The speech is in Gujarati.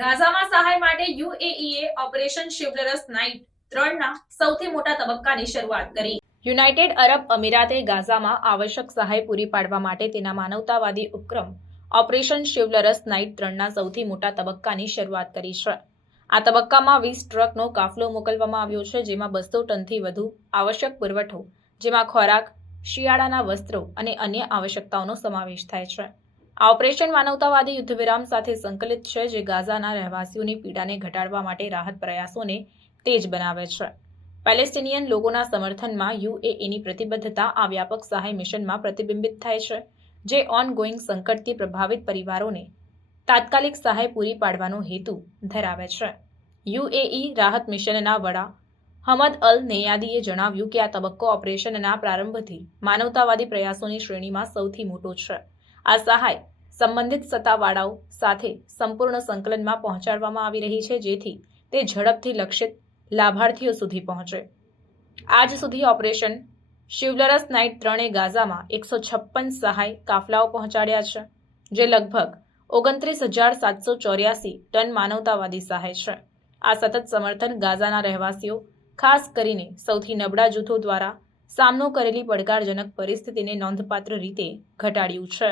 ગાઝામાં સહાય માટે યુએઈએ ઓપરેશન શિવલરસ નાઇટ ત્રણના સૌથી મોટા તબક્કાની શરૂઆત કરી. યુનાઇટેડ અરબ અમીરાતે ગાઝામાં આવશ્યક સહાય પૂરી પાડવા માટે તેના માનવતાવાદી ઉપક્રમ ઓપરેશન શિવલરસ નાઇટ ત્રણના સૌથી મોટા તબક્કાની શરૂઆત કરી છે. આ તબક્કામાં વીસ ટ્રકનો કાફલો મોકલવામાં આવ્યો છે, જેમાં બસો ટનથી વધુ આવશ્યક પુરવઠો, જેમાં ખોરાક, શિયાળાના વસ્ત્રો અને અન્ય આવશ્યકતાઓનો સમાવેશ થાય છે. આ ઓપરેશન માનવતાવાદી યુદ્ધવિરામ સાથે સંકલિત છે, જે ગાઝાના રહેવાસીઓની પીડાને ઘટાડવા માટે રાહત પ્રયાસોને તેજ બનાવે છે. પેલેસ્ટિનિયન લોકોના સમર્થનમાં યુએઈની પ્રતિબદ્ધતા આ વ્યાપક સહાય મિશનમાં પ્રતિબિંબિત થાય છે, જે ઓનગોઈંગ સંકટથી પ્રભાવિત પરિવારોને તાત્કાલિક સહાય પૂરી પાડવાનો હેતુ ધરાવે છે. યુએઈ રાહત મિશનના વડા હમદ અલ નેયાદીએ જણાવ્યું કે આ તબક્કો ઓપરેશનના પ્રારંભથી માનવતાવાદી પ્રયાસોની શ્રેણીમાં સૌથી મોટો છે. આ સહાય સંબંધિત સત્તાવાળાઓ સાથે સંપૂર્ણ સંકલનમાં પહોંચાડવામાં આવી રહી છે, જેથી તે ઝડપથી લક્ષિત લાભાર્થીઓ સુધી પહોંચે. આજ સુધી ઓપરેશન શિવલરસ નાઇટ ત્રણે ગાઝામાં એકસો છપ્પન સહાય કાફલાઓ પહોંચાડ્યા છે, જે લગભગ ઓગણત્રીસ હજાર સાતસો ચોર્યાસી ટન માનવતાવાદી સહાય છે. આ સતત સમર્થન ગાઝાના રહેવાસીઓ, ખાસ કરીને સૌથી નબળા જૂથો દ્વારા સામનો કરેલી પડકારજનક પરિસ્થિતિને નોંધપાત્ર રીતે ઘટાડ્યું છે.